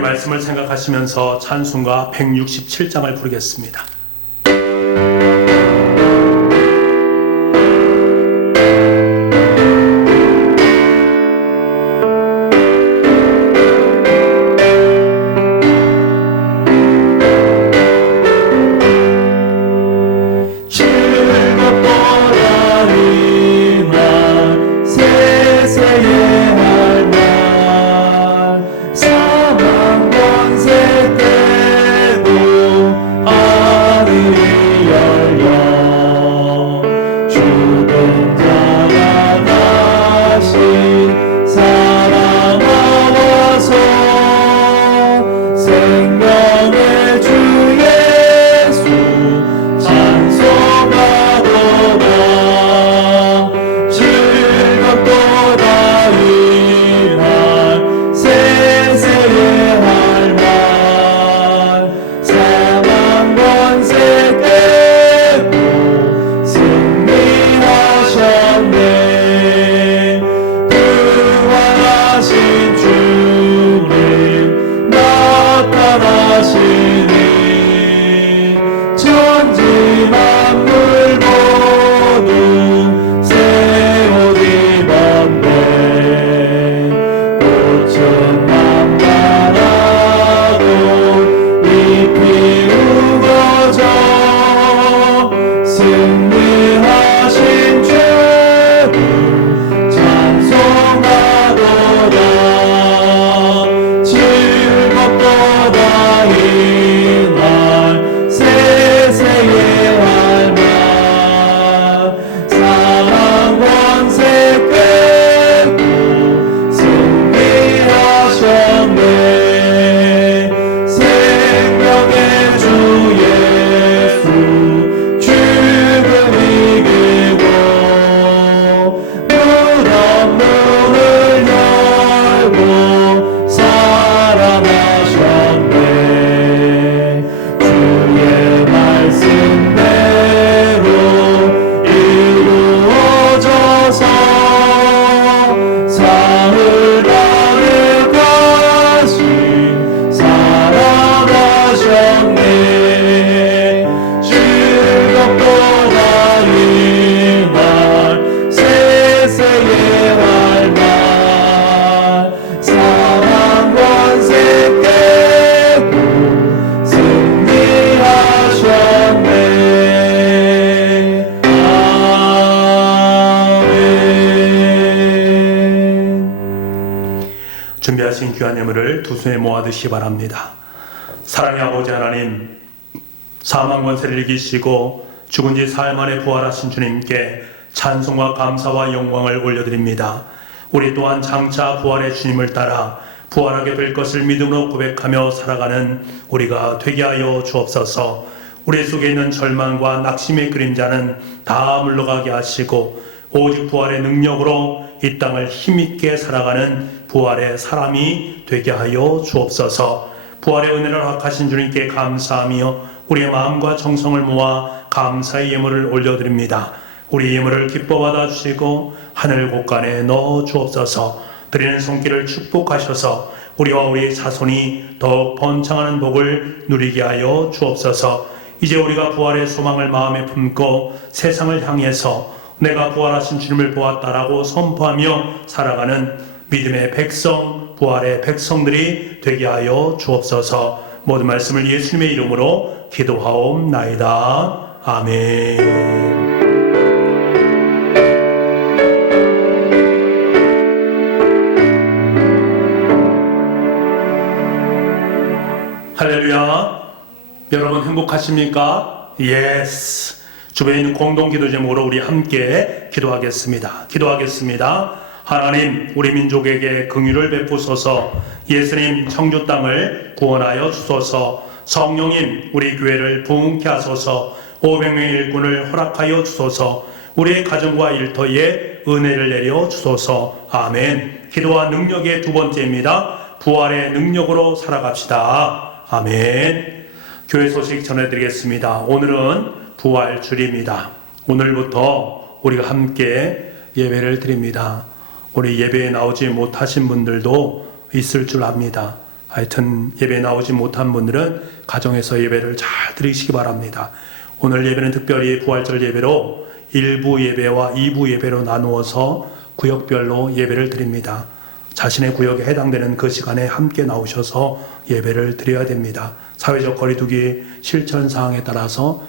말씀을 생각하시면서 찬송가 167장을 부르겠습니다. 죽은 자가 다시 살아나와서 생명의 주 예수 찬송하도다. 즐겁도다 이날 세세의 할 말 사망 권세 깨고 승리하셨네. 부활하신 주님 나타나시니 천지 만물 모두 새 옷 입었네. 꽃은 남달아도 잎이 우거져 승리하신 주를 찬송하도다. 즐겁도다 이날 세세의 할 말 사랑 권세 깨고 승리하셨네. 생명의 주 예수 죽음 이기고 무덤 문을 열고 살아나셨네. 주의 말씀대로 이루어져서 사흘 만에 다시 살아나셨네. 즐겁도다 이날 세세의 할 말 사랑 권세 깨고 승리하셨네. 아멘. 준비하신 귀한 예물을 두 손에 모아 드시기 바랍니다. 사랑의 아버지 하나님, 사망 권세를 이기시고 죽은 지 사흘 만에 부활하신 주님께 찬송과 감사와 영광을 올려드립니다. 우리 또한 장차 부활의 주님을 따라 부활하게 될 것을 믿음으로 고백하며 살아가는 우리가 되게 하여 주옵소서. 우리 속에 있는 절망과 낙심의 그림자는 다 물러가게 하시고 오직 부활의 능력으로 이 땅을 힘있게 살아가는 부활의 사람이 되게 하여 주옵소서. 부활의 은혜를 허락하신 주님께 감사하며 우리의 마음과 정성을 모아 감사의 예물을 올려드립니다. 우리 예물을 기뻐 받아주시고 하늘 곳간에 넣어 주옵소서. 드리는 손길을 축복하셔서 우리와 우리의 자손이 더욱 번창하는 복을 누리게 하여 주옵소서. 이제 우리가 부활의 소망을 마음에 품고 세상을 향해서 내가 부활하신 주님을 보았다라고 선포하며 살아가는 믿음의 백성, 부활의 백성들이 되게 하여 주옵소서. 모든 말씀을 예수님의 이름으로 기도하옵나이다. 아멘. 할렐루야. 여러분 행복하십니까? 예스. 주변에 있는 공동 기도 제목으로 우리 함께 기도하겠습니다. 하나님, 우리 민족에게 긍휼을 베푸소서. 예수님 청주 땅을 구원하여 주소서. 성령님, 우리 교회를 부흥케 하소서. 500명의 일꾼을 허락하여 주소서. 우리의 가정과 일터에 은혜를 내려 주소서. 아멘. 기도와 능력의 두 번째입니다. 부활의 능력으로 살아갑시다. 아멘. 교회 소식 전해드리겠습니다. 오늘은 부활주일입니다. 오늘부터 우리가 함께 예배를 드립니다. 우리 예배에 나오지 못하신 분들도 있을 줄 압니다. 하여튼 예배에 나오지 못한 분들은 가정에서 예배를 잘 드리시기 바랍니다. 오늘 예배는 특별히 부활절 예배로 1부 예배와 2부 예배로 나누어서 구역별로 예배를 드립니다. 자신의 구역에 해당되는 그 시간에 함께 나오셔서 예배를 드려야 됩니다. 사회적 거리두기 실천 사항에 따라서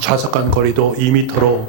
좌석간 거리도 2m로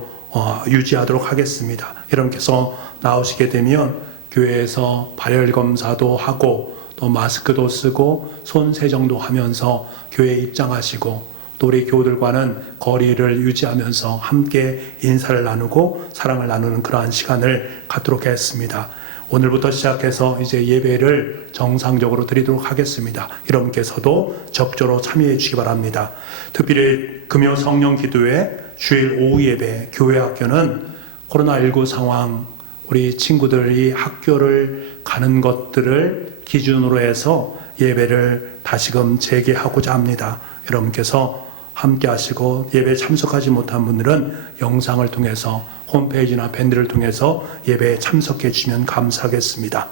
유지하도록 하겠습니다. 여러분께서 나오시게 되면 교회에서 발열 검사도 하고 또 마스크도 쓰고 손 세정도 하면서 교회에 입장하시고 또 우리 교우들과는 거리를 유지하면서 함께 인사를 나누고 사랑을 나누는 그러한 시간을 갖도록 했습니다. 오늘부터 시작해서 이제 예배를 정상적으로 드리도록 하겠습니다. 여러분께서도 적극적으로 참여해 주시기 바랍니다. 특별히 금요 성령 기도회, 주일 오후 예배, 교회 학교는 코로나19 상황, 우리 친구들이 학교를 가는 것들을 기준으로 해서 예배를 다시금 재개하고자 합니다. 여러분께서 함께 하시고 예배에 참석하지 못한 분들은 영상을 통해서 홈페이지나 밴드를 통해서 예배에 참석해 주시면 감사하겠습니다.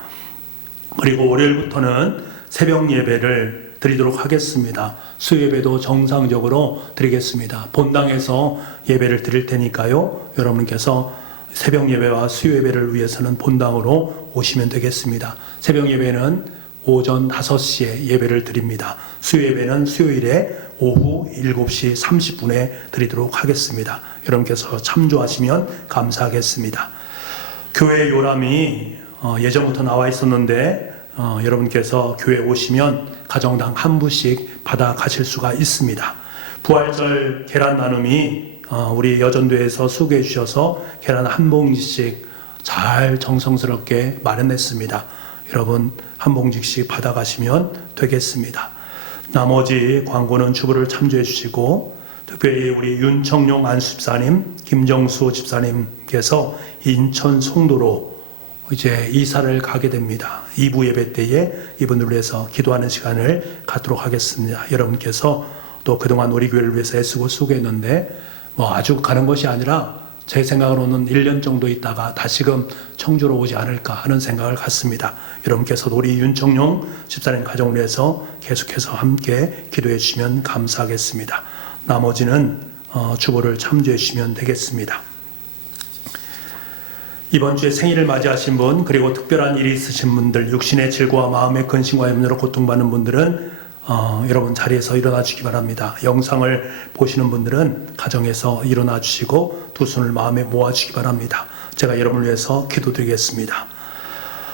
그리고 월요일부터는 새벽 예배를 드리도록 하겠습니다. 수요예배도 정상적으로 드리겠습니다. 본당에서 예배를 드릴 테니까요. 여러분께서 새벽 예배와 수요 예배를 위해서는 본당으로 오시면 되겠습니다. 새벽 예배는 오전 5시에 예배를 드립니다. 수요 예배는 수요일에 오후 7시 30분에 드리도록 하겠습니다. 여러분께서 참조하시면 감사하겠습니다. 교회 요람이 예전부터 나와 있었는데 여러분께서 교회 오시면 가정당 한 부씩 받아 가실 수가 있습니다. 부활절 계란 나눔이 우리 여전도에서 수고해 주셔서 계란 한 봉지씩 잘 정성스럽게 마련했습니다. 여러분 한 봉지씩 받아가시면 되겠습니다. 나머지 광고는 주부를 참조해 주시고 특별히 우리 윤청룡 안수집사님, 김정수 집사님께서 인천 송도로 이제 이사를 가게 됩니다. 2부 예배 때에 이분들을 위해서 기도하는 시간을 갖도록 하겠습니다. 여러분께서 또 그동안 우리 교회를 위해서 애쓰고 수고했는데 아주 가는 것이 아니라 제 생각으로는 1년 정도 있다가 다시금 청주로 오지 않을까 하는 생각을 갖습니다. 여러분께서도 우리 윤청룡 집사님 가정을 위해서 계속해서 함께 기도해 주시면 감사하겠습니다. 나머지는 주보를 참조해 주시면 되겠습니다. 이번 주에 생일을 맞이하신 분, 그리고 특별한 일이 있으신 분들, 육신의 질고와 마음의 근심과 염려로 고통받는 분들은 여러분 자리에서 일어나 주시기 바랍니다. 영상을 보시는 분들은 가정에서 일어나 주시고 두 손을 마음에 모아 주시기 바랍니다. 제가 여러분을 위해서 기도드리겠습니다.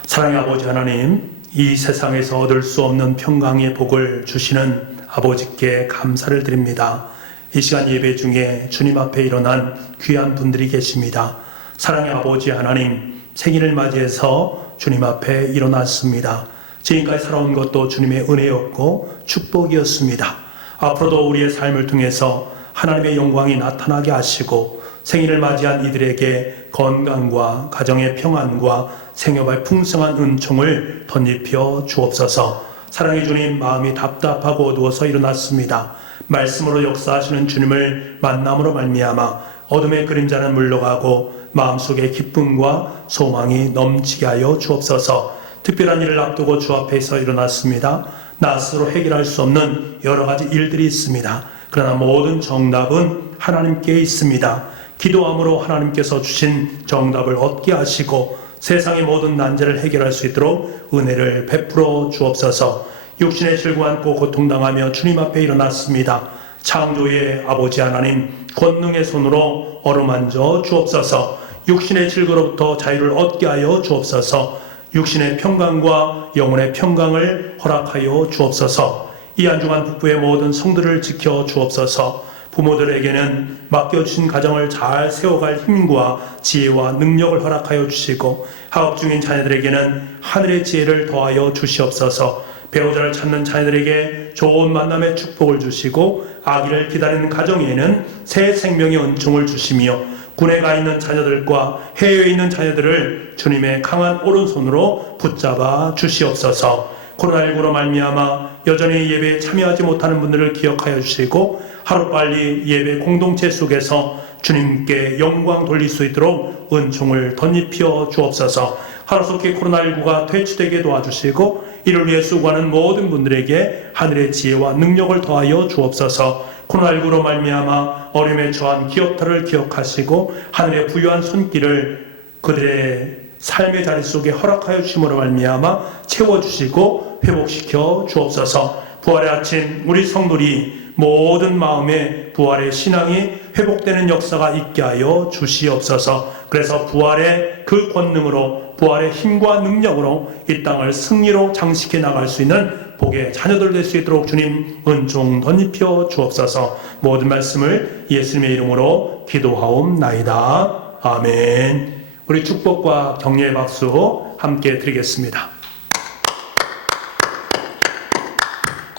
사랑의 아버지 하나님, 이 세상에서 얻을 수 없는 평강의 복을 주시는 아버지께 감사를 드립니다. 이 시간 예배 중에 주님 앞에 일어난 귀한 분들이 계십니다. 사랑의 아버지 하나님, 생일을 맞이해서 주님 앞에 일어났습니다. 지금까지 살아온 것도 주님의 은혜였고 축복이었습니다. 앞으로도 우리의 삶을 통해서 하나님의 영광이 나타나게 하시고 생일을 맞이한 이들에게 건강과 가정의 평안과 생업의 풍성한 은총을 덧입혀 주옵소서. 사랑의 주님, 마음이 답답하고 어두워서 일어났습니다. 말씀으로 역사하시는 주님을 만남으로 말미암아 어둠의 그림자는 물러가고 마음속에 기쁨과 소망이 넘치게 하여 주옵소서. 특별한 일을 앞두고 주 앞에서 일어났습니다. 나 스스로 해결할 수 없는 여러 가지 일들이 있습니다. 그러나 모든 정답은 하나님께 있습니다. 기도함으로 하나님께서 주신 정답을 얻게 하시고 세상의 모든 난제를 해결할 수 있도록 은혜를 베풀어 주옵소서. 육신의 질고 안고 고통당하며 주님 앞에 일어났습니다. 창조의 아버지 하나님, 권능의 손으로 어루만져 주옵소서. 육신의 질고로부터 자유를 얻게 하여 주옵소서. 육신의 평강과 영혼의 평강을 허락하여 주옵소서. 이 안중한 북부의 모든 성들을 지켜 주옵소서. 부모들에게는 맡겨주신 가정을 잘 세워갈 힘과 지혜와 능력을 허락하여 주시고 학업 중인 자녀들에게는 하늘의 지혜를 더하여 주시옵소서. 배우자를 찾는 자녀들에게 좋은 만남의 축복을 주시고 아기를 기다리는 가정에는 새 생명의 은총을 주시며 군에 가 있는 자녀들과 해외에 있는 자녀들을 주님의 강한 오른손으로 붙잡아 주시옵소서. 코로나19로 말미암아 여전히 예배에 참여하지 못하는 분들을 기억하여 주시고 하루빨리 예배 공동체 속에서 주님께 영광 돌릴 수 있도록 은총을 덧입혀 주옵소서. 하루속히 코로나19가 퇴치되게 도와주시고 이를 위해 수고하는 모든 분들에게 하늘의 지혜와 능력을 더하여 주옵소서. 코로나19로 말미암아 어려움에 처한 기업들을 기억하시고 하늘의 부유한 손길을 그들의 삶의 자리 속에 허락하여 주심으로 말미암아 채워주시고 회복시켜 주옵소서. 부활의 아침 우리 성도들이 모든 마음에 부활의 신앙이 회복되는 역사가 있게 하여 주시옵소서. 그래서 부활의 그 권능으로 부활의 힘과 능력으로 이 땅을 승리로 장식해 나갈 수 있는 복의 자녀들 될 수 있도록 주님 은총 덧입혀 주옵소서. 모든 말씀을 예수님의 이름으로 기도하옵나이다. 아멘. 우리 축복과 격려의 박수 함께 드리겠습니다.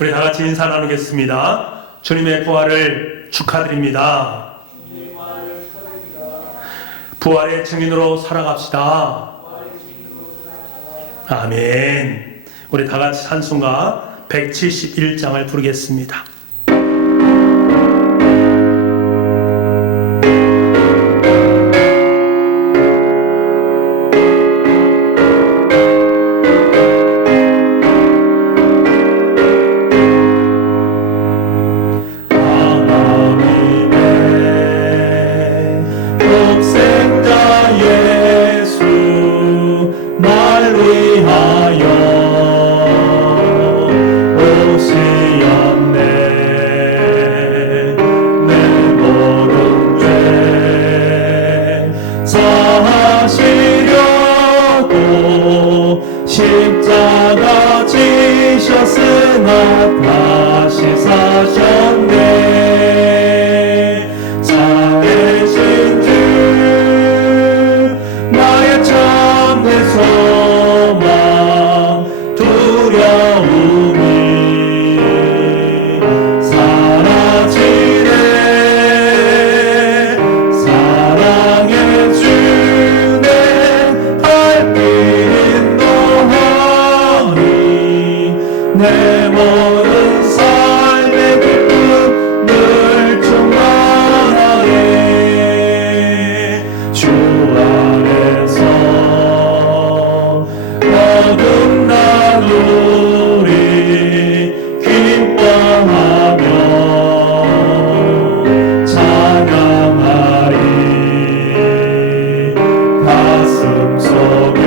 우리 다 같이 인사 나누겠습니다. 주님의 부활을 축하드립니다. 부활의 증인으로 살아갑시다. 아멘. 우리 다 같이 찬송가 171장을 부르겠습니다. 십자가 지셨으나 다시 사셨네. 살아계신 주 나의 참된 소망 두려움이 사라지네. 사랑의 주내 발빛 내 모든 삶의 기쁨 늘 충만하네. 주 안에서 모든 나누리 기뻐하며 찬양하리. 가슴 속에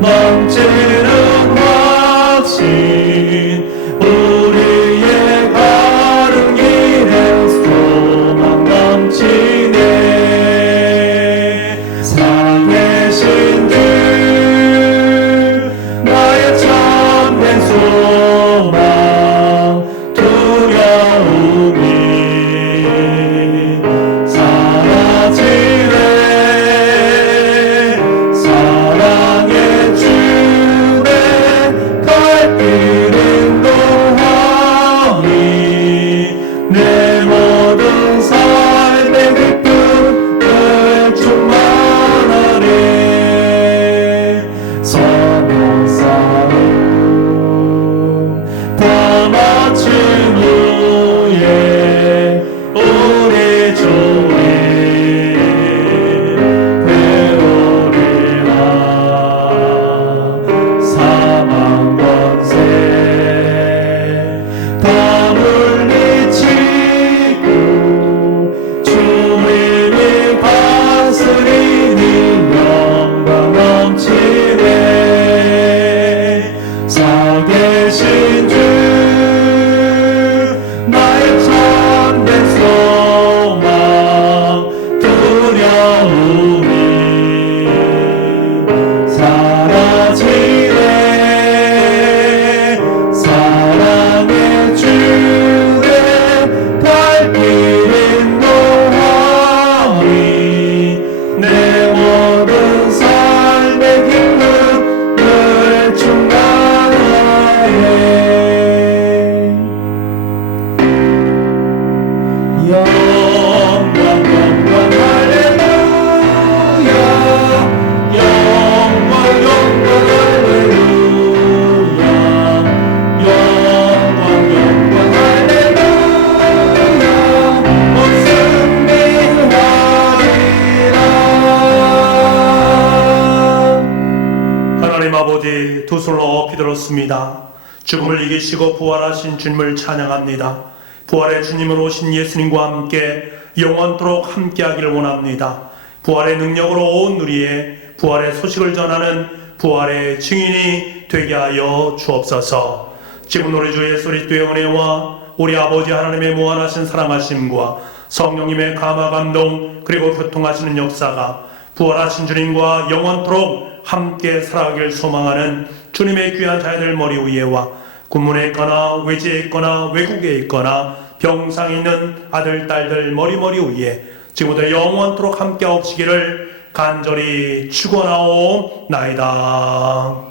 넘치는 우리의 가는 길에 소망 넘치네. 살아계신 주 나의 참된 소망 두려움이 사라지네. 사랑의 주내 갈빛 내 모든 삶의 기쁨 늘 충만하네. 선한 싸움 다 마친 후에 우리 주님 배우리라. 사망 권세 다 물리치고 주님이 다스리니 영광 넘치네. 살아계신 주 나의 참된 소망 두려움이 사라지네. 사랑의 주내 발빛 인도하리. 내 모든 삶의 기쁨 늘 충만하네. 영광 영광 할렐루야. 영광 영광 할렐루야. 영광 영광 할렐루야. 온 승리하리라. 하나님 아버지, 두 손을 높이 들었습니다. 죽음을 이기시고 부활하신 주님을 찬양합니다. 부활의 주님으로 오신 예수님과 함께 영원토록 함께하기를 원합니다. 부활의 능력으로 온 누리에 부활의 소식을 전하는 부활의 증인이 되게 하여 주옵소서. 지금 우리 주 예수 그리스도의 은혜와 우리 아버지 하나님의 무한하신 사랑하심과 성령님의 감화 감동 그리고 교통하시는 역사가 부활하신 주님과 영원토록 함께 살아가길 소망하는 주 주님의 귀한 자녀들 머리 위에와 군문에 있거나 외지에 있거나 외국에 있거나 병상에 있는 아들 딸들 머리 위에 지금부터 영원토록 함께 없으기를 간절히 축원하옵나이다.